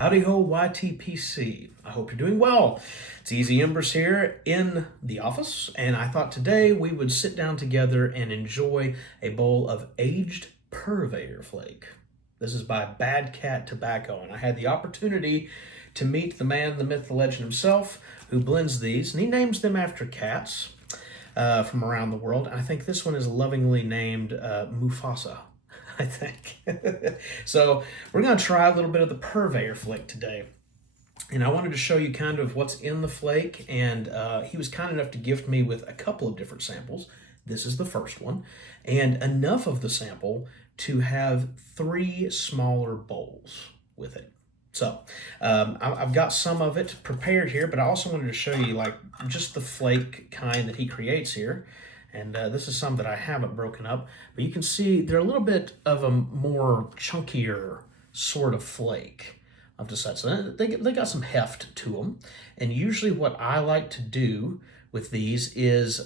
Howdy ho, YTPC. I hope you're doing well. It's Easy Embers here in the office, and I thought today we would sit down together and enjoy a bowl of aged Purveyor Flake. This is by Bad Cat Tobacco, and I had the opportunity to meet the man, the myth, the legend himself, who blends these, and he names them after cats from around the world. I think this one is lovingly named Mufasa, I think. So we're going to try a little bit of the Purveyor Flake today. And I wanted to show you kind of what's in the flake, and he was kind enough to gift me with a couple of different samples. This is the first one, and enough of the sample to have 3 smaller bowls with it. So I've got some of it prepared here, but I also wanted to show you like just the flake kind that he creates here. And this is some that I haven't broken up, but you can see they're a little bit of a more chunkier sort of flake of the set. So they got some heft to them. And usually what I like to do with these is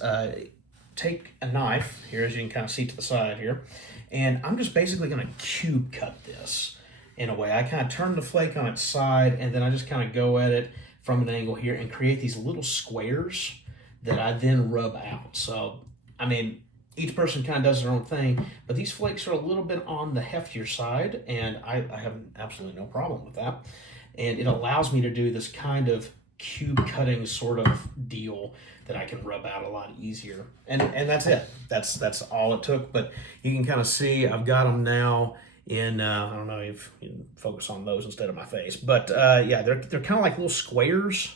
take a knife here, as you can kind of see to the side here, and I'm just basically going to cube cut this in a way. I kind of turn the flake on its side, and then I just kind of go at it from an angle here and create these little squares that I then rub out. So I mean, each person kind of does their own thing, but these flakes are a little bit on the heftier side, and I have absolutely no problem with that. And it allows me to do this kind of cube cutting sort of deal that I can rub out a lot easier. And that's it. That's all it took. But you can kind of see I've got them now in, I don't know if you can focus on those instead of my face. But yeah, they're kind of like little squares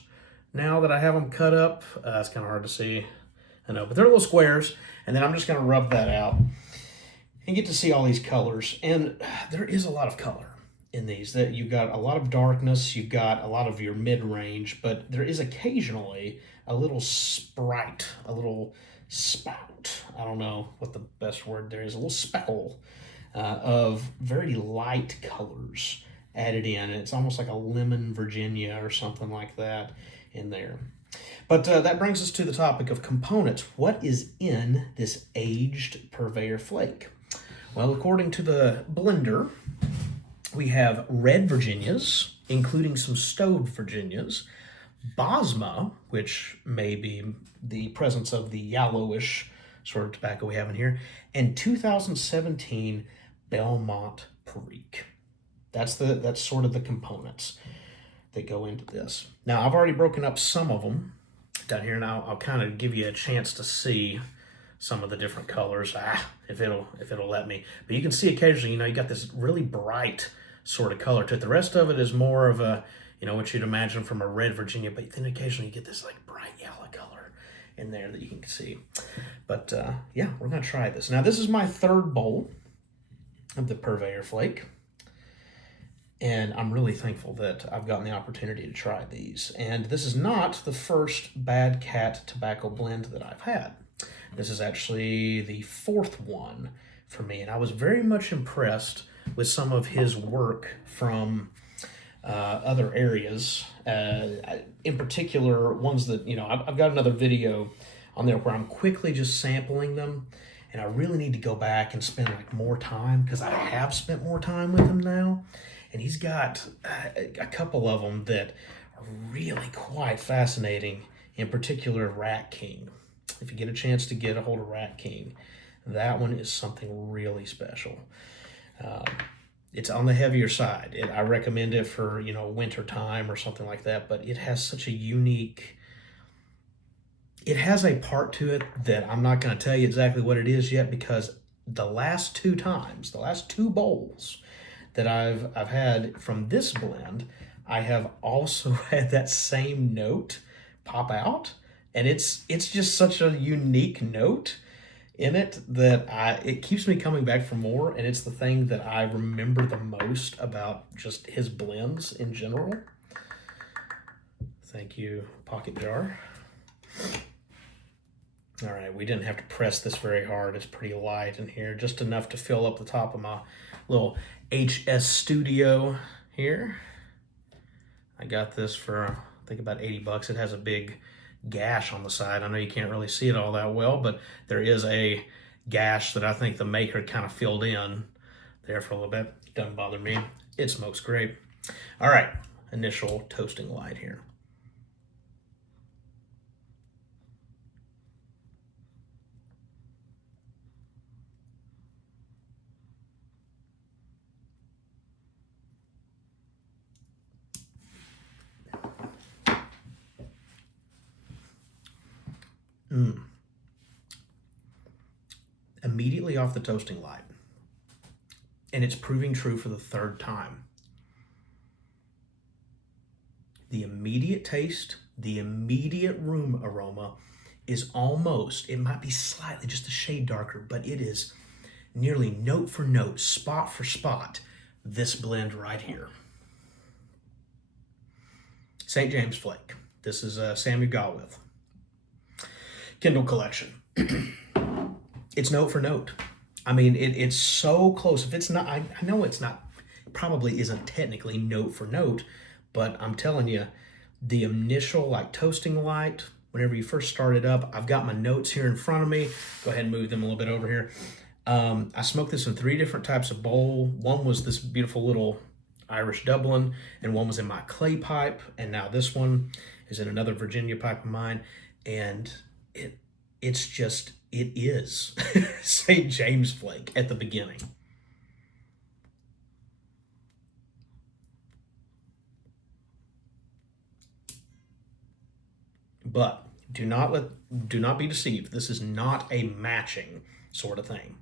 now that I have them cut up. It's kind of hard to see. I know, but they're little squares, and then I'm just going to rub that out and get to see all these colors. And there is a lot of color in these. That you've got a lot of darkness, you've got a lot of your mid-range, but there is occasionally a little sprite, a little spout. I don't know what the best word there is. A little speckle of very light colors added in. It's almost like a lemon Virginia or something like that in there. But that brings us to the topic of components. What is in this aged Purveyor Flake? Well, according to the blender, we have red Virginias, including some stoved Virginias, Bosma, which may be the presence of the yellowish sort of tobacco we have in here, and 2017 Belmont Perique. That's sort of the components that go into this. Now, I've already broken up some of them down here, and I'll kind of give you a chance to see some of the different colors, if it'll let me. But you can see occasionally, you got this really bright sort of color to it. The rest of it is more of a, what you'd imagine from a red Virginia, but then occasionally you get this like bright yellow color in there that you can see. But yeah, we're gonna try this. Now, this is my 3rd bowl of the Purveyor Flake. And I'm really thankful that I've gotten the opportunity to try these. And this is not the first Bad Cat tobacco blend that I've had. This is actually the 4th one for me. And I was very much impressed with some of his work from other areas. In particular, ones that, I've got another video on there where I'm quickly just sampling them. And I really need to go back and spend like more time, because I have spent more time with him now. And he's got a couple of them that are really quite fascinating, in particular Rat King. If you get a chance to get a hold of Rat King, that one is something really special. It's on the heavier side. I recommend it for, winter time or something like that, but it has such a unique... It has a part to it that I'm not going to tell you exactly what it is yet, because the last 2 bowls that I've had from this blend, I have also had that same note pop out, and it's just such a unique note in it that it keeps me coming back for more, and it's the thing that I remember the most about just his blends in general. Thank you, Pocket Jar. All right, we didn't have to press this very hard. It's pretty light in here, just enough to fill up the top of my little HS Studio here. I got this for, I think, about 80 bucks. It has a big gash on the side. I know you can't really see it all that well, but there is a gash that I think the maker kind of filled in there for a little bit. Doesn't bother me. It smokes great. All right, initial toasting light here. Immediately off the toasting light. And it's proving true for the third time. The immediate taste, the immediate room aroma is almost, it might be slightly just a shade darker, but it is nearly note for note, spot for spot, this blend right here. St. James Flake. This is Samuel Gawith. Kindle Collection. It's note for note. I mean, it's so close. If it's not, I know it's not, probably isn't technically note for note, but I'm telling you, the initial like toasting light, whenever you first start it up, I've got my notes here in front of me. Go ahead and move them a little bit over here. I smoked this in 3 different types of bowl. One was this beautiful little Irish Dublin, and one was in my clay pipe, and now this one is in another Virginia pipe of mine, and it's just, it is St. James Flake at the beginning. But do not be deceived. This is not a matching sort of thing.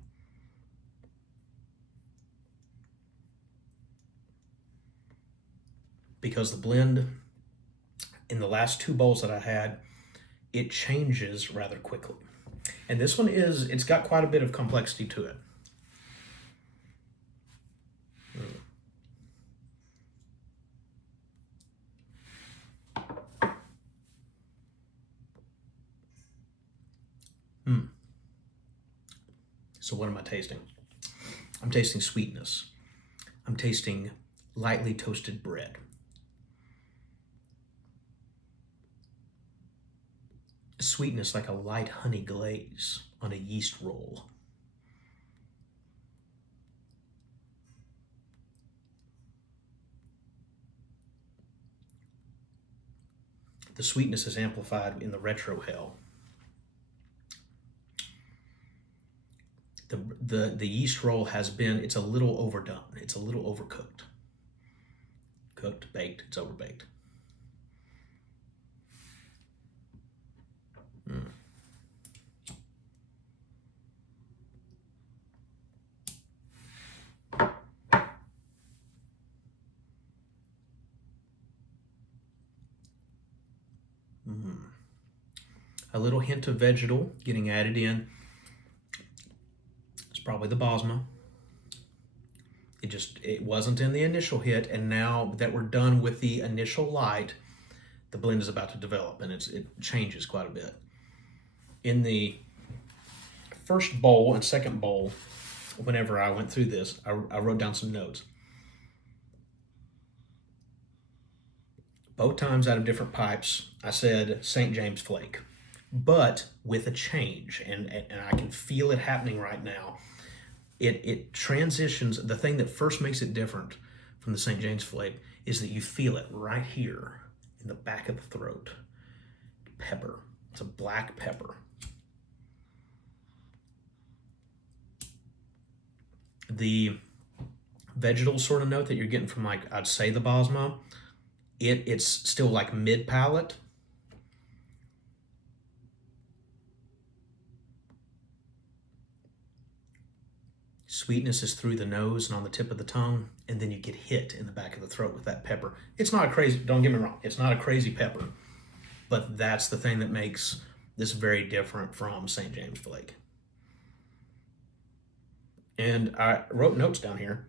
Because the blend in the last 2 bowls that I had, it changes rather quickly. And this one it's got quite a bit of complexity to it. So what am I tasting? I'm tasting sweetness. I'm tasting lightly toasted bread. Sweetness like a light honey glaze on a yeast roll. The sweetness is amplified in the retro hell. The yeast roll has been, it's a little overdone. It's a little overcooked. Cooked, baked, it's overbaked. A little hint of vegetal getting added in. It's probably the Basma. It wasn't in the initial hit, and now that we're done with the initial light, the blend is about to develop, and it changes quite a bit. In the first bowl and second bowl, whenever I went through this, I wrote down some notes. Both times out of different pipes, I said St. James Flake, but with a change, and I can feel it happening right now. It transitions. The thing that first makes it different from the St. James Flake is that you feel it right here in the back of the throat. Pepper. It's a black pepper. The vegetal sort of note that you're getting from, like, I'd say the Basma, it's still like mid-palate. Sweetness is through the nose and on the tip of the tongue, and then you get hit in the back of the throat with that pepper. It's not a crazy, don't get me wrong, it's not a crazy pepper, but that's the thing that makes this very different from St. James Flake. And I wrote notes down here.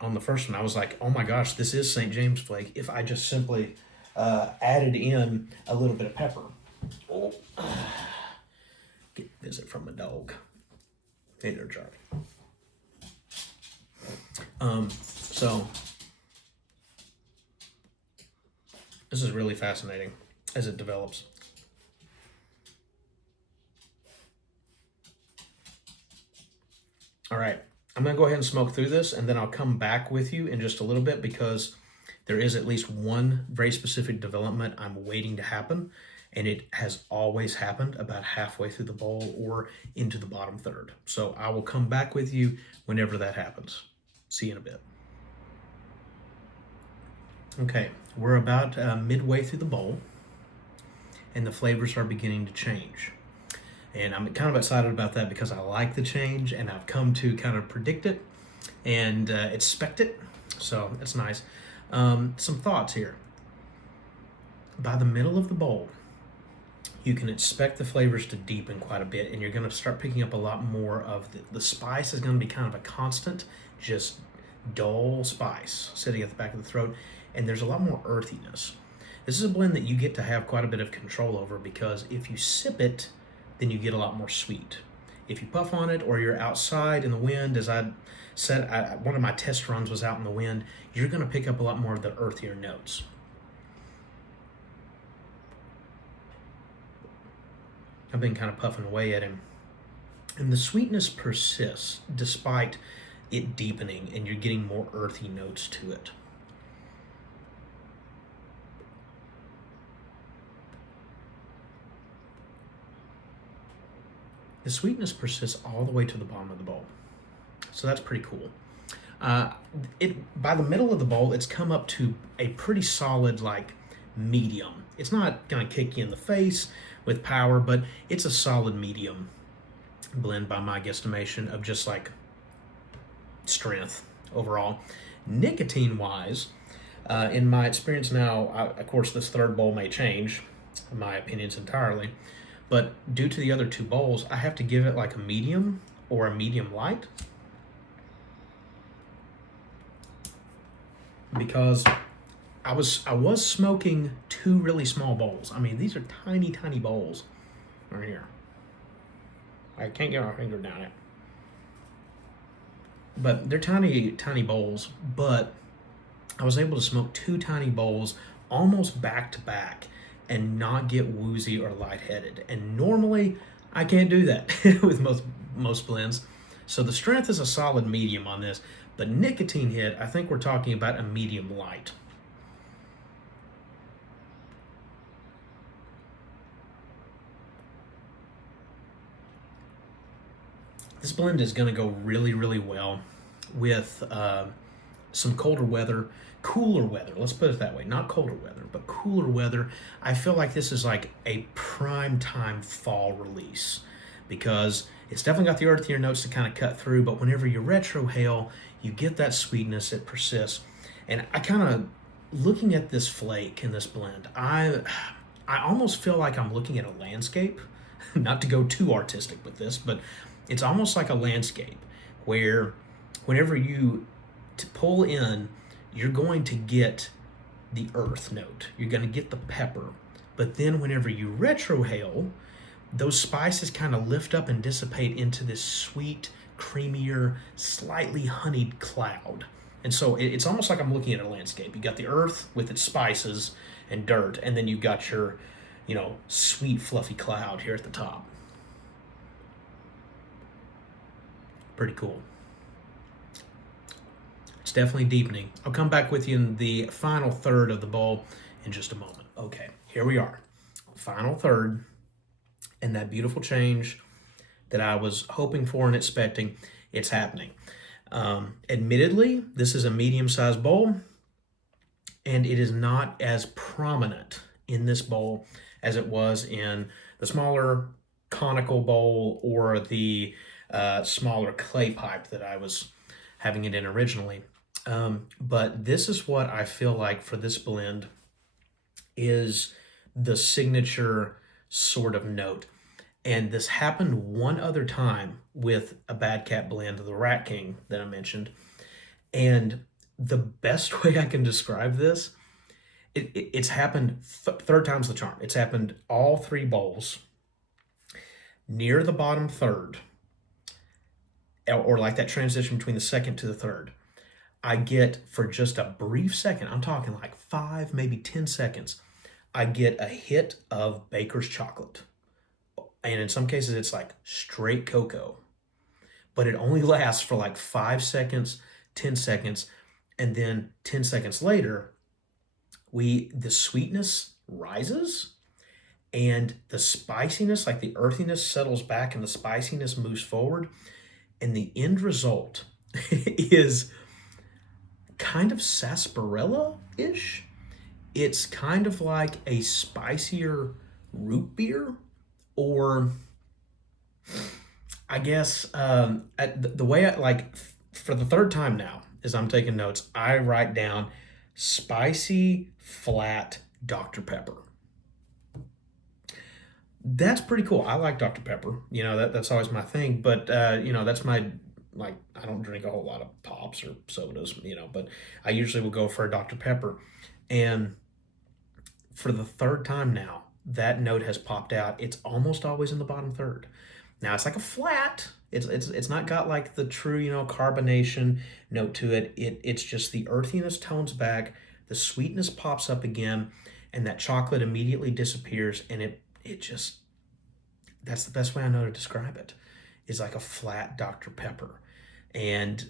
On the first one, I was like, oh my gosh, this is St. James Flake if I just simply added in a little bit of pepper. Oh. Get a visit from a dog. Hey there, Charlie. So this is really fascinating as it develops. All right, I'm going to go ahead and smoke through this, and then I'll come back with you in just a little bit because there is at least one very specific development I'm waiting to happen, and it has always happened about halfway through the bowl or into the bottom third. So I will come back with you whenever that happens. See you in a bit. Okay, we're about midway through the bowl, and the flavors are beginning to change. And I'm kind of excited about that because I like the change, and I've come to kind of predict it and expect it. So it's nice. Some thoughts here. By the middle of the bowl, you can expect the flavors to deepen quite a bit, and you're going to start picking up a lot more of the spice is going to be kind of a constant, just dull spice sitting at the back of the throat, and there's a lot more earthiness. This is a blend that you get to have quite a bit of control over because if you sip it, then you get a lot more sweet. If you puff on it or you're outside in the wind, as I said, one of my test runs was out in the wind, you're going to pick up a lot more of the earthier notes. I've been kind of puffing away at him. And the sweetness persists despite it deepening, and you're getting more earthy notes to it. The sweetness persists all the way to the bottom of the bowl. So that's pretty cool. By the middle of the bowl, it's come up to a pretty solid, like, medium. It's not going to kick you in the face with power, but it's a solid medium blend by my guesstimation of just like strength overall. Nicotine wise, in my experience now, of course this third bowl may change my opinions entirely, but due to the other two bowls, I have to give it like a medium or a medium light, because I was smoking two really small bowls. I mean, these are tiny, tiny bowls right here. I can't get my finger down it. But they're tiny, tiny bowls, but I was able to smoke two tiny bowls almost back to back and not get woozy or lightheaded. And normally I can't do that with most blends. So the strength is a solid medium on this, but nicotine hit, I think we're talking about a medium light. This blend is going to go really, really well with some colder weather, cooler weather. Let's put it that way. Not colder weather, but cooler weather. I feel like this is like a prime time fall release because it's definitely got the earthier notes to kind of cut through, but whenever you retrohale, you get that sweetness, it persists. And I kind of, looking at this flake in this blend, I almost feel like I'm looking at a landscape. Not to go too artistic with this, but it's almost like a landscape where whenever you pull in, you're going to get the earth note. You're going to get the pepper. But then whenever you retrohale, those spices kind of lift up and dissipate into this sweet, creamier, slightly honeyed cloud. And so it's almost like I'm looking at a landscape. You got the earth with its spices and dirt, and then you've got your, sweet, fluffy cloud here at the top. Pretty cool. It's definitely deepening. I'll come back with you in the final third of the bowl in just a moment. Okay, here we are. Final third, and that beautiful change that I was hoping for and expecting, it's happening. Admittedly, this is a medium-sized bowl, and it is not as prominent in this bowl as it was in the smaller conical bowl or the smaller clay pipe that I was having it in originally. But this is what I feel like for this blend is the signature sort of note. And this happened one other time with a Bad Cat blend, the Rat King that I mentioned. And the best way I can describe this, it's happened third time's the charm. It's happened all three bowls near the bottom third, or like that transition between the second to the third. I get, for just a brief second, I'm talking like 5, maybe 10 seconds, I get a hit of Baker's chocolate. And in some cases, it's like straight cocoa. but it only lasts for like 5 seconds, 10 seconds, and then 10 seconds later, the sweetness rises and the spiciness, like the earthiness, settles back and the spiciness moves forward. And the end result is kind of sarsaparilla-ish. It's kind of like a spicier root beer, or I guess the way I like, for the third time now, as I'm taking notes, I write down spicy flat Dr. Pepper. That's pretty cool. I like Dr. Pepper. You know, that's always my thing. But, you know, that's my, like, I don't drink a whole lot of pops or sodas, you know, but I usually will go for a Dr. Pepper. And for the third time now, that note has popped out. It's almost always in the bottom third. Now, it's like a flat. It's not got like the true, you know, carbonation note to it. It's just the earthiness tones back, the sweetness pops up again, and that chocolate immediately disappears, and it just, that's the best way I know to describe it, is like a flat Dr. Pepper. And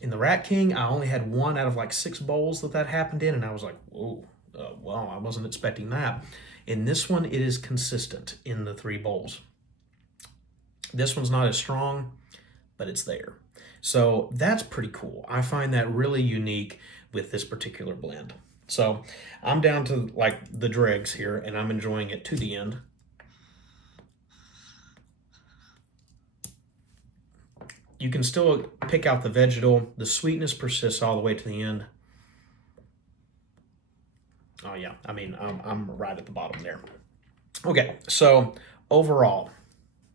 in the Rat King, I only had 1 out of like 6 bowls that happened in, and I was like, whoa, well, I wasn't expecting that. In this one, it is consistent in the 3 bowls. This one's not as strong, but it's there. So that's pretty cool. I find that really unique with this particular blend. So I'm down to like the dregs here, and I'm enjoying it to the end. You can still pick out the vegetal. The sweetness persists all the way to the end. Oh yeah, I mean, I'm right at the bottom there. Okay, so overall,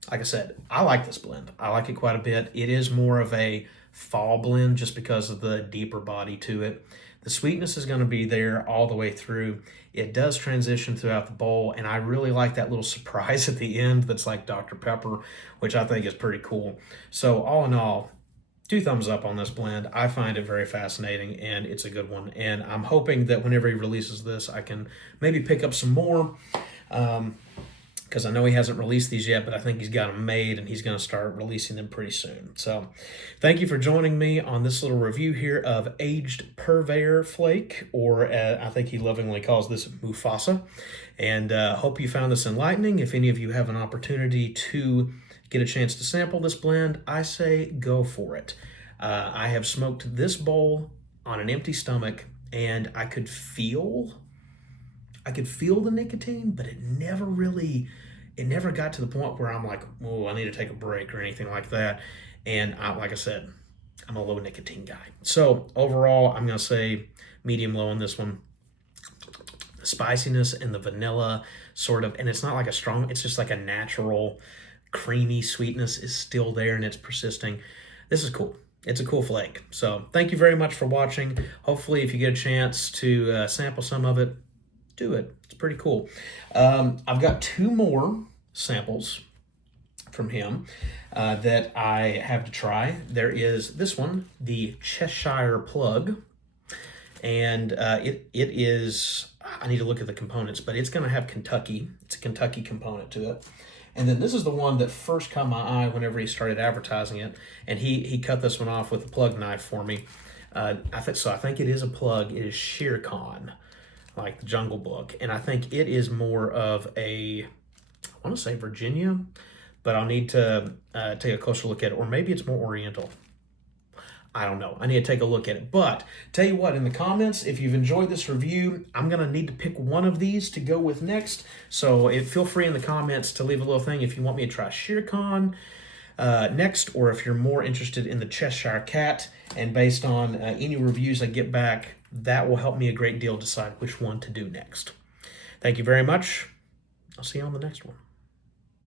like I said, I like this blend. I like it quite a bit. It is more of a fall blend just because of the deeper body to it. The sweetness is going to be there all the way through. It does transition throughout the bowl, and I really like that little surprise at the end that's like Dr. Pepper, which I think is pretty cool. So all in all, 2 thumbs up on this blend. I find it very fascinating, and it's a good one. And I'm hoping that whenever he releases this, I can maybe pick up some more, because I know he hasn't released these yet, but I think he's got them made, and he's going to start releasing them pretty soon. So thank you for joining me on this little review here of aged Purveyor Flake, or I think he lovingly calls this Mufasa. And hope you found this enlightening. If any of you have an opportunity to get a chance to sample this blend, I say go for it. I have smoked this bowl on an empty stomach, and I could feel the nicotine, but it never got to the point where I'm like, oh, I need to take a break or anything like that. And like I said, I'm a low nicotine guy. So overall, I'm going to say medium low on this one. The spiciness and the vanilla sort of, and it's not like a strong, it's just like a natural creamy sweetness is still there, and it's persisting. This is cool. It's a cool flake. So thank you very much for watching. Hopefully, if you get a chance to sample some of it, do it. It's pretty cool. I've got 2 more samples from him that I have to try. There is this one, the Cheshire Plug, and it is, I need to look at the components, but it's going to have Kentucky. It's a Kentucky component to it. And then this is the one that first caught my eye whenever he started advertising it, and he cut this one off with a plug knife for me. I think it is a plug. It is Shere Khan, like the Jungle Book, and I think it is more of a, I want to say Virginia, but I'll need to take a closer look at it, or maybe it's more Oriental. I don't know. I need to take a look at it. But tell you what, in the comments, if you've enjoyed this review, I'm going to need to pick one of these to go with next. So feel free in the comments to leave a little thing if you want me to try Shere Khan next, or if you're more interested in the Cheshire Cat. And based on any reviews I get back, that will help me a great deal decide which one to do next. Thank you very much. I'll see you on the next one.